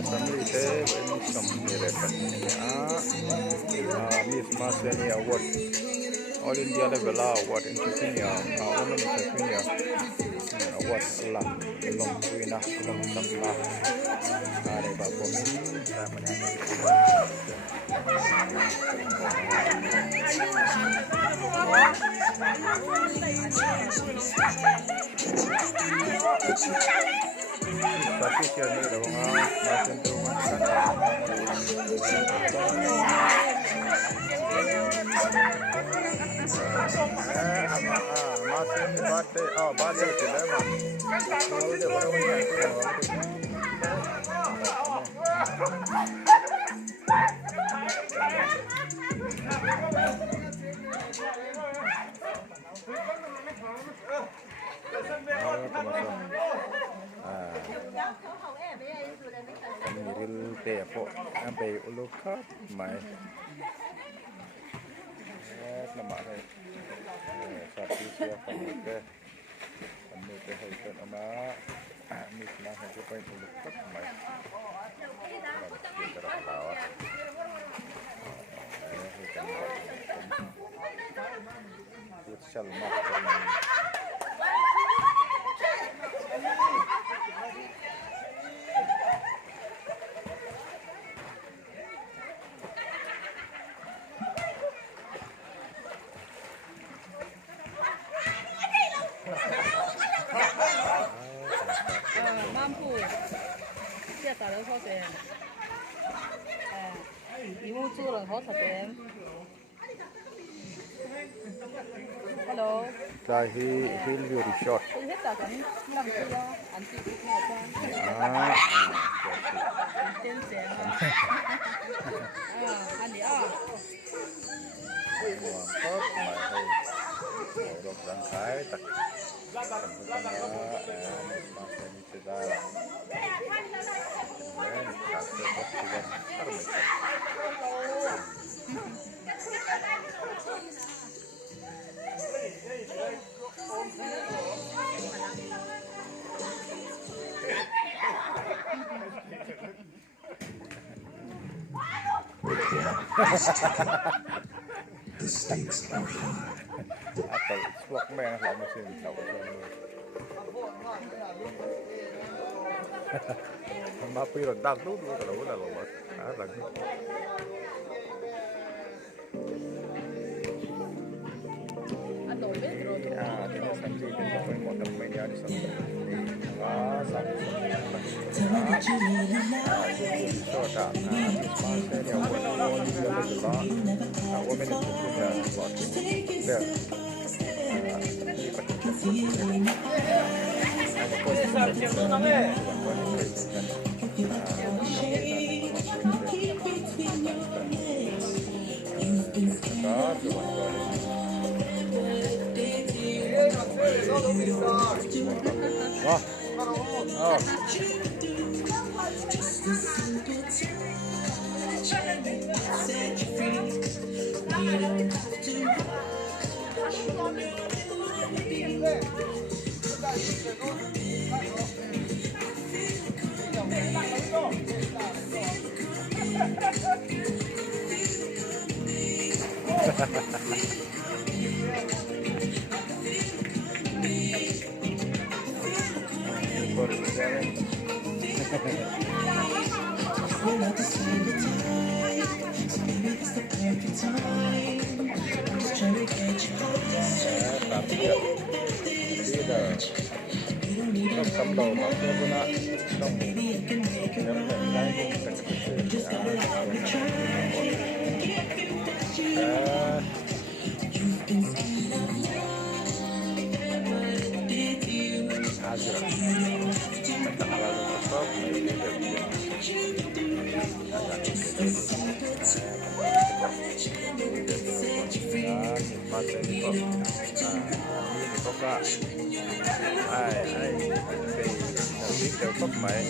family te when some Miss Marceni Award All India level award in Kenya women in Kenya award Allah long wina long samla are ba komin ta tapi siapa ni dah macam tu macam bate kita mah kalau dia orang miril te po ampai ulukat mai nama hai sapi siapa ke hai ke nama misna hai ke pai ulukat mai Salma mampu dia打了多少钱一物做了多少钱 Hello he'll be short hết cả cái làm gì đó anh chị biết nào không tên tiền anh đi top dok dan kai tak The stakes are high. Atau swak meh lah mesin tahu tu. Mapi rendah tu kalau udah lolos, lagi. Dia sambil dia pun modal media di sana. Sambil so dah, masa dia buat women itu juga buat dia. Wah, cầm đầu mà tôi cũng đã trong ai ai thì đầu tóc mày